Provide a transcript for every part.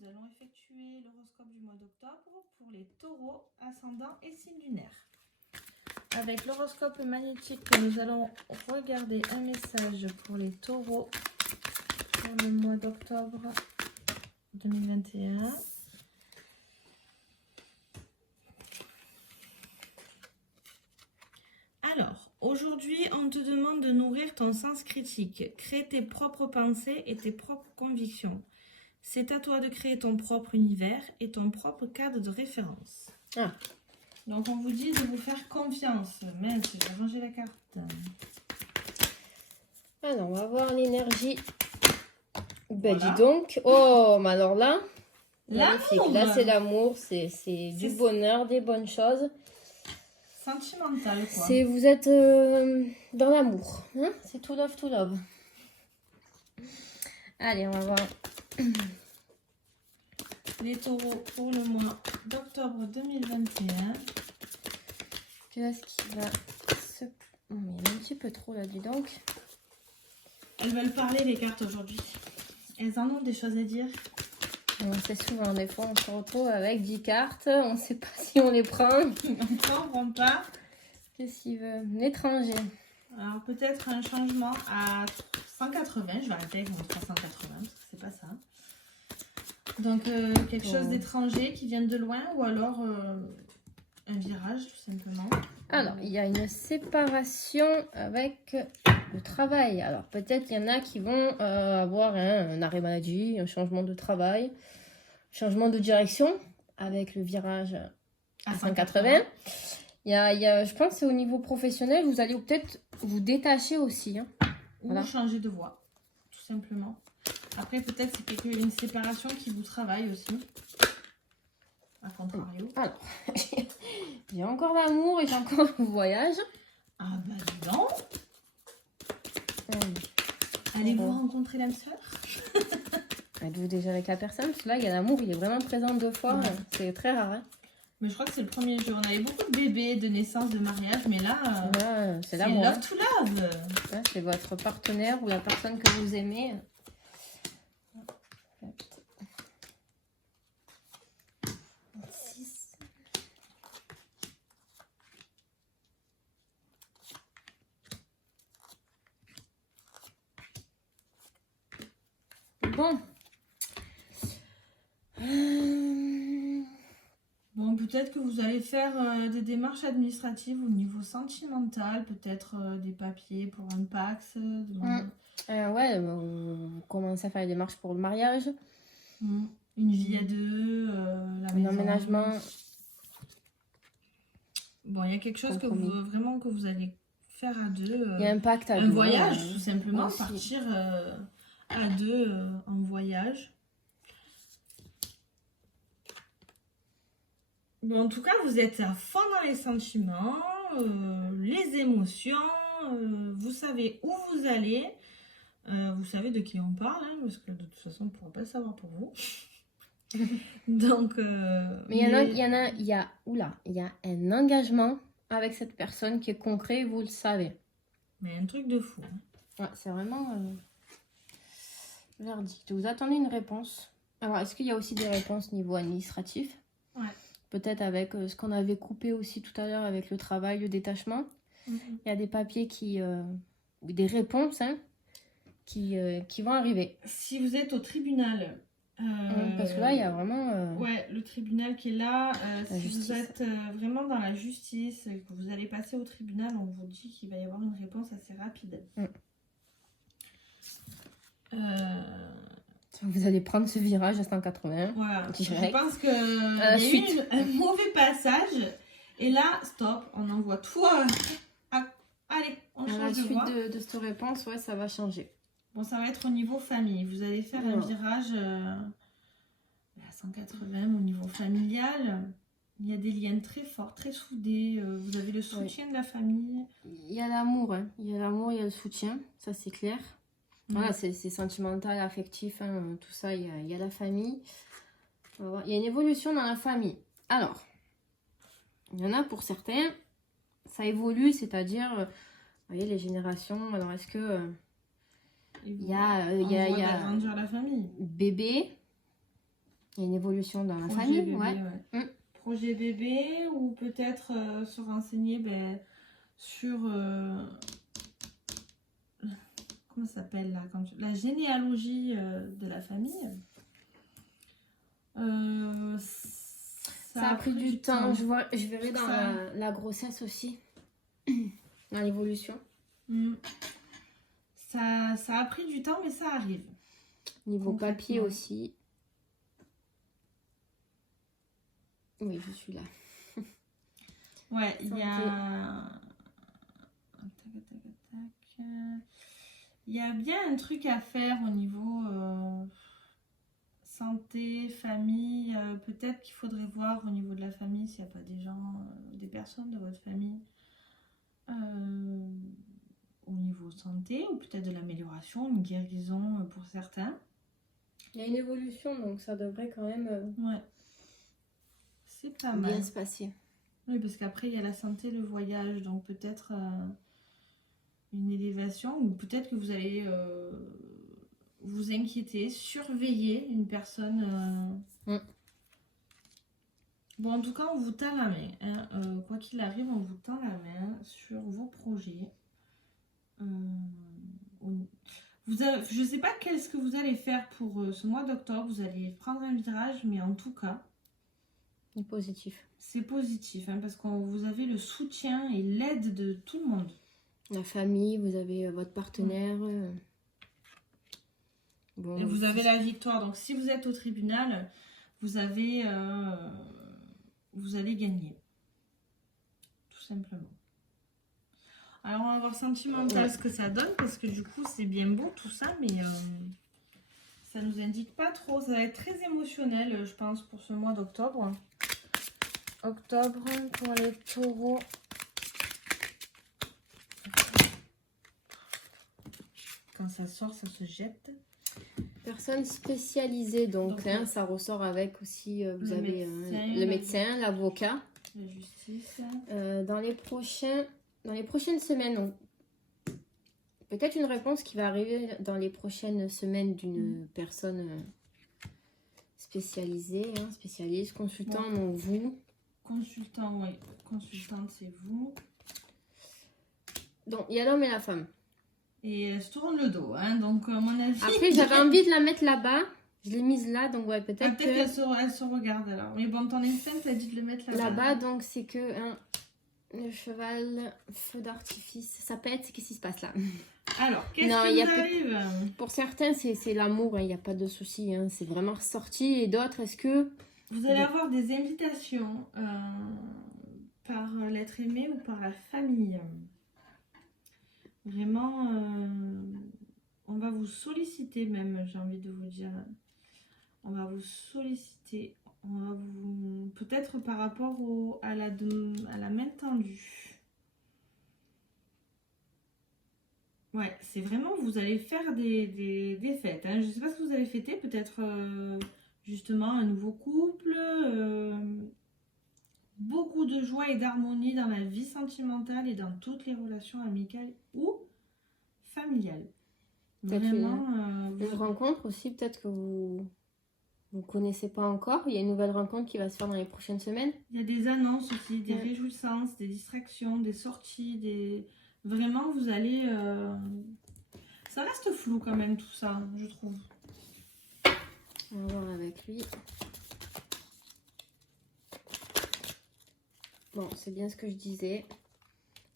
nous allons effectuer l'horoscope du mois d'octobre pour les taureaux, ascendant et signe lunaire. Avec l'horoscope magnétique, nous allons regarder un message pour les taureaux pour le mois d'octobre 2021. Alors, aujourd'hui, on te demande de nourrir ton sens critique. Crée tes propres pensées et tes propres convictions. C'est à toi de créer ton propre univers et ton propre cadre de référence. Ah. Donc, on vous dit de vous faire confiance. Mince, j'ai rangé la carte. Alors, on va voir l'énergie. Ben, Voilà. dis donc. Oh, mais alors là, L'amour. magnifique. Là, c'est l'amour, c'est du bonheur, des bonnes choses. Sentimental, quoi. Vous êtes dans l'amour. Hein, c'est tout love, tout love. Allez, on va voir. Les taureaux pour le mois d'octobre 2021. Qu'est-ce qui va se... Oh, mais il y a un petit peu trop là, dis donc. Elles veulent parler, les cartes, aujourd'hui. Elles en ont des choses à dire. On sait souvent, des fois, on se retrouve avec 10 cartes. On ne sait pas si on les prend. On ne prend pas. Qu'est-ce qu'il veut? L'étranger. Alors, peut-être un changement à 180. Je vais arrêter avec mon 380, parce que c'est pas ça. Donc, quelque chose d'étranger qui vient de loin, ou alors un virage, tout simplement. Alors, il y a une séparation avec le travail. Alors, peut-être il y en a qui vont avoir un arrêt maladie, un changement de travail, changement de direction avec le virage à 180. Je pense que c'est au niveau professionnel, vous allez peut-être vous détacher aussi. Hein. Ou changer de voie, tout simplement. Après, peut-être c'est une séparation qui vous travaille aussi. A contrario. Alors, j'ai encore l'amour et j'ai encore le voyage. Ah bah dis donc. Allez-vous rencontrer l'âme sœur? Êtes-vous déjà avec la personne? Parce que là, il y a l'amour, il est vraiment présent 2 fois. Ouais. C'est très rare. Hein. Mais je crois que c'est le premier jour. On avait beaucoup de bébés, de naissance, de mariage, mais là, c'est l'amour. Love to love. Là, c'est votre partenaire ou la personne que vous aimez. Bon. Bon, peut-être que vous allez faire des démarches administratives au niveau sentimental, peut-être des papiers pour un Pax. Ouais, on commence à faire les démarches pour le mariage. Une vie à deux, la maison. Emménagement. Bon, il y a quelque chose que vous allez faire à deux. Il y a un pacte à deux. Un voyage, tout simplement. Partir à deux en voyage. Bon, en tout cas, vous êtes à fond dans les sentiments, les émotions, vous savez où vous allez, vous savez de qui on parle, hein, parce que de toute façon, on ne pourra pas le savoir pour vous. Donc, mais il y a un engagement avec cette personne qui est concret, vous le savez. Mais un truc de fou. Hein. Ouais, c'est vraiment verdict. Vous attendez une réponse. Alors, est-ce qu'il y a aussi des réponses niveau administratif? Ouais. Peut-être avec ce qu'on avait coupé aussi tout à l'heure avec le travail, le détachement. Il y a des papiers des réponses hein, qui vont arriver. Si vous êtes au tribunal... parce que là, il y a vraiment... Ouais, le tribunal qui est là. Si vous êtes vraiment dans la justice, que vous allez passer au tribunal, on vous dit qu'il va y avoir une réponse assez rapide. Vous allez prendre ce virage à 180. Voilà. Direct. Je pense qu'il y a eu un mauvais passage. Et là, stop, on envoie tout. Allez, on change de voie. La suite de cette réponse, ouais, ça va changer. Bon, ça va être au niveau famille. Vous allez faire un virage à 180 au niveau familial. Il y a des liens très forts, très soudés. Vous avez le soutien de la famille. Il y a l'amour. Hein. Il y a l'amour, il y a le soutien. Ça, c'est clair. Voilà, c'est sentimental, affectif, hein, tout ça, il y a la famille. Il y a une évolution dans la famille. Alors, il y en a pour certains, ça évolue, c'est-à-dire, vous voyez, les générations. Alors, est-ce que il y a agrandir la famille. Bébé, Il y a une évolution dans la Projet famille, bébé, ouais. ouais. Projet bébé, ou peut-être se renseigner sur... comment ça s'appelle là, la généalogie de la famille. Ça a pris du temps. Je verrai dans la grossesse aussi, dans l'évolution. Ça a pris du temps, mais ça arrive. Niveau papier aussi. Oui, je suis là. Ouais, il y a... Il y a bien un truc à faire au niveau santé, famille. Peut-être qu'il faudrait voir au niveau de la famille s'il n'y a pas des gens, des personnes de votre famille au niveau santé, ou peut-être de l'amélioration, une guérison pour certains. Il y a une évolution, donc ça devrait quand même ouais. C'est pas mal. Bien se passer. Oui, parce qu'après, il y a la santé, le voyage, donc peut-être une élévation, ou peut-être que vous allez vous inquiéter, surveiller une personne. Bon, en tout cas, on vous tend la main. Hein. Quoi qu'il arrive, on vous tend la main sur vos projets. Je ne sais pas qu'est-ce que vous allez faire pour ce mois d'octobre. Vous allez prendre un virage, mais en tout cas... C'est positif. C'est positif, hein, parce que vous avez le soutien et l'aide de tout le monde. La famille, vous avez votre partenaire. Bon, et vous avez la victoire. Donc, si vous êtes au tribunal, vous allez gagner. Tout simplement. Alors, on va voir sentimental ce que ça donne, parce que du coup, c'est bien beau tout ça, mais ça nous indique pas trop. Ça va être très émotionnel, je pense, pour ce mois d'octobre. Octobre pour les taureaux. Quand ça sort, ça se jette. Personne spécialisée, donc hein, ça ressort avec aussi, vous avez le médecin, l'avocat. La justice. Dans les prochaines semaines, peut-être une réponse qui va arriver dans les prochaines semaines d'une personne spécialisée, hein, spécialiste, consultant, donc vous. Consultant, oui. Consultante, c'est vous. Donc, il y a l'homme et la femme. Et elle se tourne le dos, hein, donc à mon avis... Après, j'avais envie de la mettre là-bas. Je l'ai mise là, donc ouais, peut-être qu'elle se regarde alors. Mais bon, ton instinct t'a dit de le mettre là-bas. Là-bas, donc c'est que le cheval, feu d'artifice, ça pète, qu'est-ce qui se passe là? Alors, qu'est-ce qui vous arrive? Pour certains, c'est l'amour, il n'y a pas de souci, hein, c'est vraiment ressorti. Et d'autres, est-ce que... Vous allez avoir des invitations par l'être aimé ou par la famille. Vraiment, on va vous solliciter même, j'ai envie de vous dire. On va vous solliciter. On va vous... Peut-être par rapport à la main tendue. Ouais, c'est vraiment, vous allez faire des fêtes. Hein. Je ne sais pas ce que vous allez fêter, peut-être justement un nouveau couple. Beaucoup de joie et d'harmonie dans la vie sentimentale et dans toutes les relations amicales ou familiales. Vraiment. Une rencontre aussi, peut-être que vous connaissez pas encore. Il y a une nouvelle rencontre qui va se faire dans les prochaines semaines. Il y a des annonces aussi, des réjouissances, des distractions, des sorties, Vraiment, vous allez... Ça reste flou quand même tout ça, je trouve. On va voir avec lui. Bon, c'est bien ce que je disais.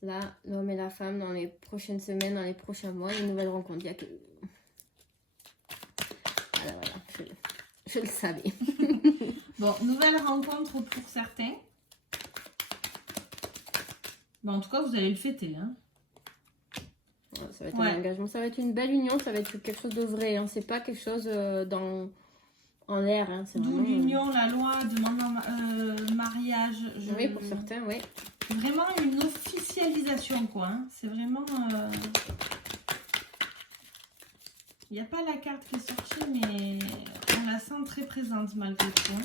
Là, l'homme et la femme dans les prochaines semaines, dans les prochains mois, une nouvelle rencontre. Il y a que... Voilà, je le savais. Bon, nouvelle rencontre pour certains. Bon, en tout cas, vous allez le fêter, hein. Ça va être un engagement, ça va être une belle union, ça va être quelque chose de vrai. Hein. C'est pas quelque chose en l'air. Hein. D'où l'union, la loi, demande mariage. Oui, pour certains, oui. Vraiment une officialisation, quoi. Hein. C'est vraiment... Il n'y a pas la carte qui est sortie, mais on la sent très présente malgré tout. Hein.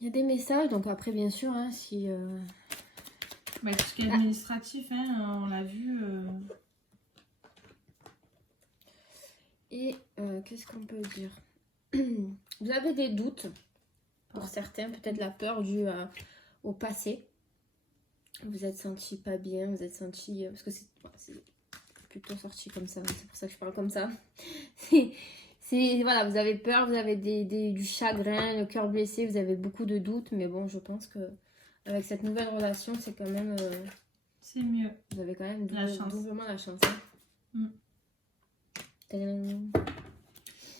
Il y a des messages, donc après, bien sûr, hein, si... Tout ce qui est administratif, hein, on l'a vu. Et qu'est-ce qu'on peut dire? vous avez des doutes. Pour certains, peut-être la peur due au passé. Vous êtes senti pas bien, vous êtes senti... parce que c'est plutôt sorti comme ça, c'est pour ça que je parle comme ça. Voilà, vous avez peur, vous avez du chagrin, le cœur blessé, vous avez beaucoup de doutes. Mais bon, je pense que avec cette nouvelle relation, c'est quand même... c'est mieux. Vous avez quand même doublement la chance. Hein.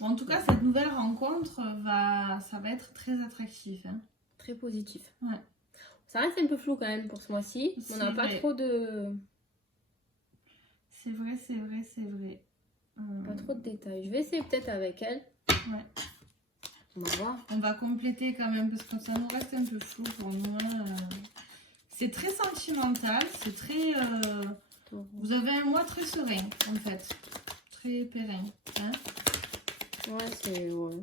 Bon, en tout cas, cette nouvelle rencontre, ça va être très attractif. Hein. Très positif. Ouais. Ça reste un peu flou quand même pour ce mois-ci. On n'a pas trop de... C'est vrai, c'est vrai, c'est vrai. Pas trop de détails. Je vais essayer peut-être avec elle. Ouais. On va voir. On va compléter quand même parce que ça nous reste un peu flou pour nous. C'est très sentimental, c'est très... Vous avez un mois très serein en fait. Très périn. Hein. Ouais, c'est... Ouais.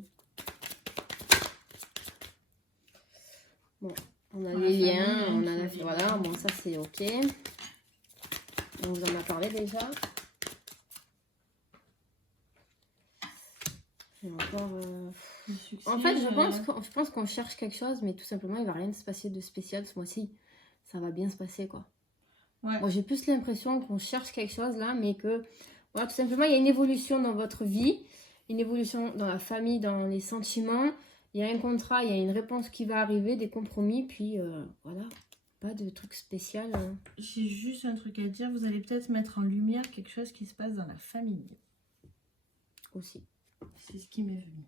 Bon, on a les liens, on a la... Voilà, bon ça c'est ok. On vous en a parlé déjà. Et encore... En fait, je pense qu'on cherche quelque chose, mais tout simplement, il ne va rien se passer de spécial ce mois-ci. Ça va bien se passer, quoi. Ouais. Moi, j'ai plus l'impression qu'on cherche quelque chose là, mais que... Voilà, tout simplement, il y a une évolution dans votre vie, une évolution dans la famille, dans les sentiments. Il y a un contrat, il y a une réponse qui va arriver, des compromis, puis voilà. Pas de truc spécial. J'ai juste un truc à dire. Vous allez peut-être mettre en lumière quelque chose qui se passe dans la famille. Aussi. C'est ce qui m'est venu.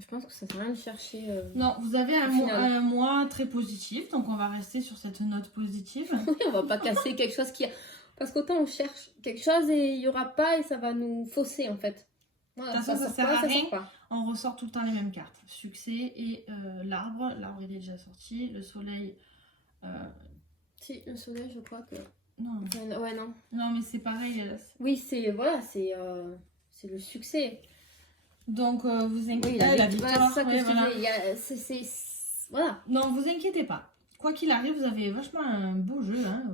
Je pense que ça sert à rien de chercher... Non, vous avez un mois très positif, donc on va rester sur cette note positive. Oui, on va pas casser quelque chose qui... Parce qu'autant on cherche quelque chose et il n'y aura pas et ça va nous fausser en fait. Voilà, de toute façon, ça sert à rien. Pas. On ressort tout le temps les mêmes cartes. Succès et l'arbre. L'arbre, il est déjà sorti. Le soleil... Si, le soleil, je crois que... Non. Ouais, non. Non, mais c'est pareil. Oui, c'est... Voilà, c'est le succès. Donc, vous inquiétez oui, pas. La victoire, voilà, c'est ça que je disais. Voilà. Non, vous inquiétez pas. Quoi qu'il arrive, vous avez vachement un beau jeu. Hein.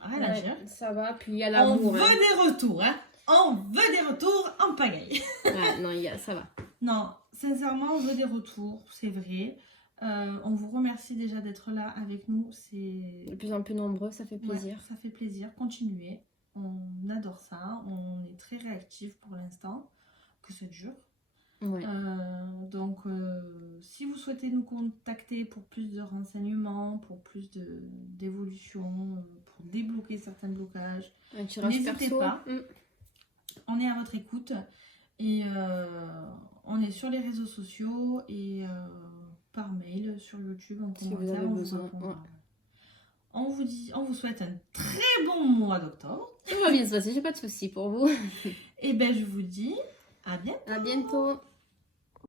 Rien à dire. Ça va, puis il y a l'amour. On veut des retours. Hein. On veut des retours en pagaille. Ouais, non, ça va. Non, sincèrement, on veut des retours. C'est vrai. On vous remercie déjà d'être là avec nous. C'est de plus en plus nombreux, ça fait plaisir. Ouais, ça fait plaisir. Continuez. On adore ça. On est très réactifs pour l'instant. Que ça dure. Ouais. Donc, si vous souhaitez nous contacter pour plus de renseignements, pour plus d'évolution, pour débloquer certains blocages, n'hésitez pas. On est à votre écoute et on est sur les réseaux sociaux et par mail, sur YouTube, en commentaire, on vous répondra. Ouais. On vous souhaite un très bon mois d'octobre. Ça va bien se passer, j'ai pas de soucis pour vous. Et ben je vous dis à bientôt. À bientôt.